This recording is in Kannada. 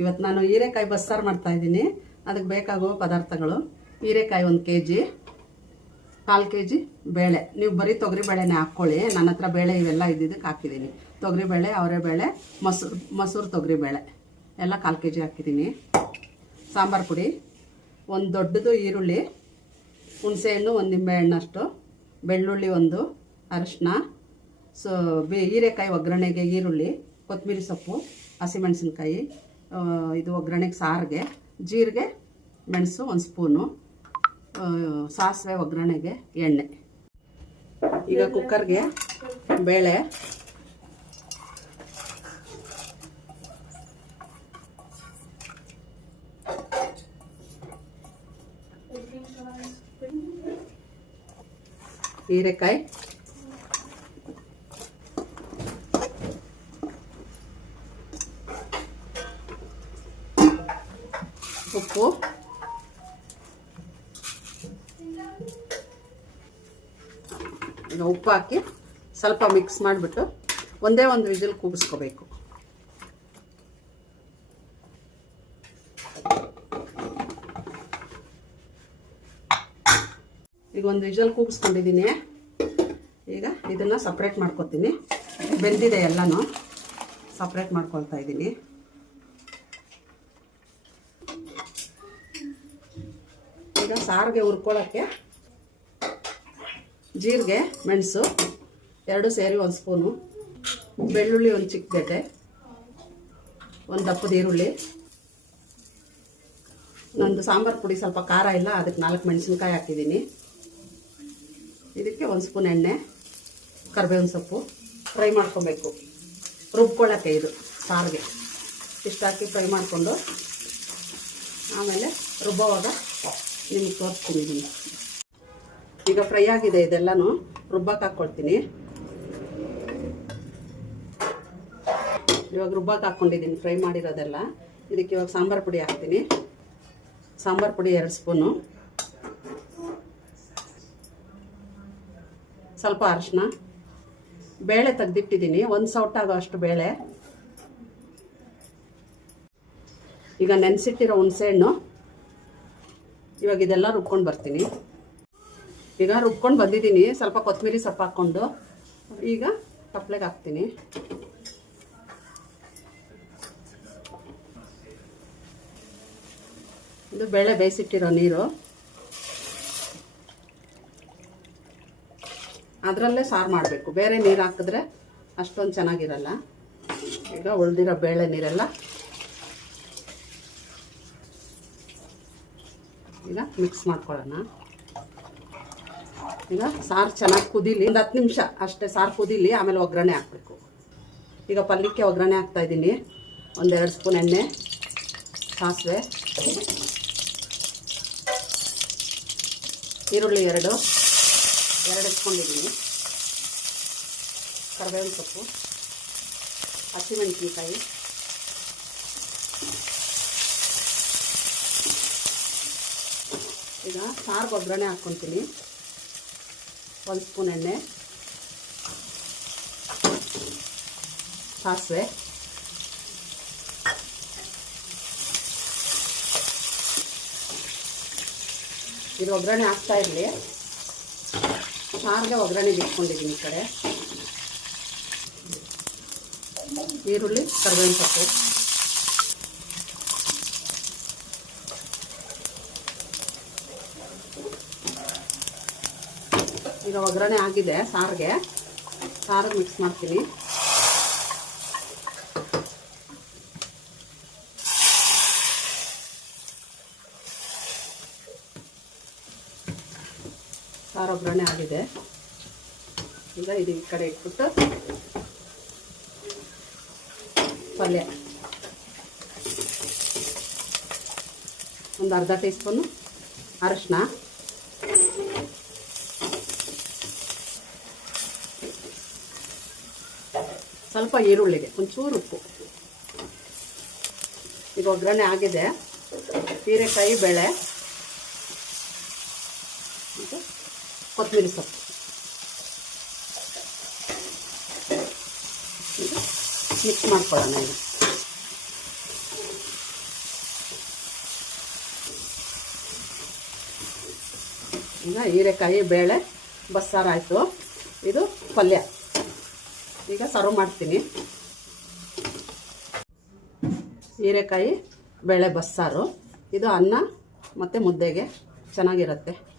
ಇವತ್ತು ನಾನು ಹೀರೆಕಾಯಿ ಬಸ್ಸಾರು ಮಾಡ್ತಾಯಿದ್ದೀನಿ. ಅದಕ್ಕೆ ಬೇಕಾಗುವ ಪದಾರ್ಥಗಳು: ಹೀರೆಕಾಯಿ 1 kg, 1/4 kg ಬೇಳೆ. ನೀವು ಬರೀ ತೊಗರಿಬೇಳೆನೇ ಹಾಕ್ಕೊಳ್ಳಿ. ನನ್ನ ಹತ್ರ ಬೇಳೆ ಇವೆಲ್ಲ ಇದ್ದಿದ್ದಕ್ಕೆ ಹಾಕಿದ್ದೀನಿ. ತೊಗರಿಬೇಳೆ, ಅವರೆಬೇಳೆ, ಮೊಸರು ತೊಗರಿಬೇಳೆ ಎಲ್ಲ 1/4 kg ಹಾಕಿದ್ದೀನಿ. ಸಾಂಬಾರು ಪುಡಿ, ಒಂದು ದೊಡ್ಡದು ಈರುಳ್ಳಿ, ಹುಣಸೆಹಣ್ಣು 1 ನಿಂಬೆಹಣ್ಣಷ್ಟು, ಬೆಳ್ಳುಳ್ಳಿ 1, ಅರಿಶಿನ, ಹೀರೆಕಾಯಿ ಒಗ್ಗರಣೆಗೆ ಈರುಳ್ಳಿ, ಕೊತ್ತಂಬರಿ ಸೊಪ್ಪು, ಹಸಿಮೆಣಸಿನ್ಕಾಯಿ, ಇದು ಒಗ್ಗರಣೆಗೆ ಸಾರಿಗೆ, ಜೀರಿಗೆ, ಮೆಣಸು 1 ಸ್ಪೂನು, ಸಾಸಿವೆ ಒಗ್ಗರಣೆಗೆ, ಎಣ್ಣೆ. ಈಗ ಕುಕ್ಕರ್ಗೆ ಬೇಳೆ, ಹೀರೆಕಾಯಿ, ಉಪ್ಪು, ಈಗ ಉಪ್ಪು ಹಾಕಿ ಸ್ವಲ್ಪ ಮಿಕ್ಸ್ ಮಾಡಿಬಿಟ್ಟು ಒಂದೇ ಒಂದು ವಿಜಿಲ್ ಕೂಗಿಸ್ಕೋಬೇಕು. ಈಗ ಒಂದು ವಿಜಲ್ ಕೂಗಿಸ್ಕೊಂಡಿದ್ದೀನಿ. ಈಗ ಇದನ್ನು ಸಪ್ರೇಟ್ ಮಾಡ್ಕೊತೀನಿ. ಬೆಂದಿದೆ ಎಲ್ಲನೂ ಸಪ್ರೇಟ್ ಮಾಡ್ಕೊಳ್ತಾ ಇದ್ದೀನಿ. ಈಗ ಸಾರಿಗೆ ಹುರ್ಕೊಳ್ಳೋಕ್ಕೆ ಜೀರಿಗೆ, ಮೆಣಸು 2 ಸೇರಿ 1 ಸ್ಪೂನು, ಬೆಳ್ಳುಳ್ಳಿ 1 ಚಿಕ್ಕ ಗೆಡ್ಡೆ, 1 ದಪ್ಪದ ಈರುಳ್ಳಿ, ನಂದು ಸಾಂಬಾರು ಪುಡಿ ಸ್ವಲ್ಪ ಖಾರ ಇಲ್ಲ, ಅದಕ್ಕೆ 4 ಮೆಣಸಿನ್ಕಾಯಿ ಹಾಕಿದ್ದೀನಿ. ಇದಕ್ಕೆ 1 ಸ್ಪೂನ್ ಎಣ್ಣೆ, ಕರಿಬೇವಿನ ಸೊಪ್ಪು ಫ್ರೈ ಮಾಡ್ಕೊಬೇಕು. ರುಬ್ಕೊಳ್ಳೋಕ್ಕೆ ಇದು ಸಾರಿಗೆ ಇಷ್ಟು ಹಾಕಿ ಫ್ರೈ ಮಾಡಿಕೊಂಡು ಆಮೇಲೆ ರುಬ್ಬೋವಾಗ ನಿಮಗೆ ತೋರಿಸ್ತೀನಿ ಇದನ್ನು. ಈಗ ಫ್ರೈ ಆಗಿದೆ ಇದೆಲ್ಲನೂ, ರುಬ್ಬಕ್ಕೆ ಹಾಕ್ಕೊಳ್ತೀನಿ. ಇವಾಗ ರುಬ್ಬಕ್ಕೆ ಹಾಕ್ಕೊಂಡಿದ್ದೀನಿ ಫ್ರೈ ಮಾಡಿರೋದೆಲ್ಲ. ಇದಕ್ಕೆ ಇವಾಗ ಸಾಂಬಾರು ಪುಡಿ ಹಾಕ್ತೀನಿ. ಸಾಂಬಾರು ಪುಡಿ 2 ಸ್ಪೂನು, ಸ್ವಲ್ಪ ಅರಿಶಿನ, ಬೇಳೆ ತೆಗೆದಿಟ್ಟಿದ್ದೀನಿ 1 ಸೌಟ್ ಆಗೋ ಅಷ್ಟು ಬೇಳೆ. ಈಗ ನೆನೆಸಿಟ್ಟಿರೋ ಹುಣಸೆಹಣ್ಣು, ಇವಾಗ ಇದೆಲ್ಲ ರುಬ್ಕೊಂಡು ಬರ್ತೀನಿ. ಈಗ ರುಬ್ಕೊಂಡು ಬಂದಿದ್ದೀನಿ. ಸ್ವಲ್ಪ ಕೊತ್ತಂಬರಿ ಸೊಪ್ಪು ಹಾಕ್ಕೊಂಡು ಈಗ ತಪ್ಪಲೆಗೆ ಹಾಕ್ತೀನಿ. ಇದು ಬೇಳೆ ಬೇಯಿಸಿಟ್ಟಿರೋ ನೀರು, ಅದರಲ್ಲೇ ಸಾರು ಮಾಡಬೇಕು. ಬೇರೆ ನೀರು ಹಾಕಿದ್ರೆ ಅಷ್ಟೊಂದು ಚೆನ್ನಾಗಿರಲ್ಲ. ಈಗ ಉಳಿದಿರೋ ಬೇಳೆ ನೀರೆಲ್ಲ ಈಗ ಮಿಕ್ಸ್ ಮಾಡ್ಕೊಳ್ಳೋಣ. ಈಗ ಸಾರು ಚೆನ್ನಾಗಿ ಕುದೀಲಿ, 1 10 ನಿಮಿಷ ಅಷ್ಟೇ ಸಾರು ಕುದೀಲಿ, ಆಮೇಲೆ ಒಗ್ಗರಣೆ ಹಾಕಬೇಕು. ಈಗ ಪಲ್ಯಕ್ಕೆ ಒಗ್ಗರಣೆ ಹಾಕ್ತಾಯಿದ್ದೀನಿ. 1 2 ಸ್ಪೂನ್ ಎಣ್ಣೆ, ಸಾಸಿವೆ, ಈರುಳ್ಳಿ 2 ಇಟ್ಕೊಂಡಿದ್ದೀನಿ, ಕರಿಬೇವಿನ ಸೊಪ್ಪು, ಹಸಿಮೆಣಸಿನ್ಕಾಯಿ, ಈಗ ಸಾರಿಗೆ ಒಗ್ಗರಣೆ ಹಾಕ್ಕೊತೀನಿ. 1 ಸ್ಪೂನ್ ಎಣ್ಣೆ, ಸಾಸಿವೆ, ಇದು ಒಗ್ಗರಣೆ ಹಾಕ್ತಾ ಇರಲಿ. ಸಾರಿಗೆ ಒಗ್ಗರಣೆಗೆ ಇಟ್ಕೊಂಡಿದ್ದೀನಿ. ಈ ಕಡೆ ಈರುಳ್ಳಿ, ಕರಿಬೇವಿನ ಸೊಪ್ಪು, ಈಗ ಒಗ್ಗರಣೆ ಆಗಿದೆ. ಸಾರಿಗೆ ಮಿಕ್ಸ್ ಮಾಡ್ತೀನಿ. ಸಾರು ಒಗ್ಗರಣೆ ಆಗಿದೆ. ಈಗ ಇದು ಈ ಕಡೆ ಇಟ್ಬಿಟ್ಟು ಪಲ್ಯ ಒಂದು ಅರ್ಧ ಟೀ ಸ್ಪೂನು ಅರಿಶಿನ, ಸ್ವಲ್ಪ ಈರುಳ್ಳಿಗೆ ಒಂಚೂರು ಉಪ್ಪು. ಈಗ ಒಗ್ಗರಣೆ ಆಗಿದೆ. ಹೀರೆಕಾಯಿ, ಬೇಳೆ, ಕೊತ್ತಂಬರಿ ಸೊಪ್ಪು ಮಿಕ್ಸ್ ಮಾಡ್ಕೊಳ್ಳೋಣ. ಈಗ ಹೀರೆಕಾಯಿ ಬೇಳೆ ಬಸ್ಸಾರು ಆಯಿತು. ಇದು ಪಲ್ಯ. ಈಗ ಸರ್ವ್ ಮಾಡ್ತೀನಿ. ಹೀರೆಕಾಯಿ ಬೇಳೆ ಬಸ್ಸಾರು ಇದು ಅನ್ನ ಮತ್ತು ಮುದ್ದೆಗೆ ಚೆನ್ನಾಗಿರುತ್ತೆ.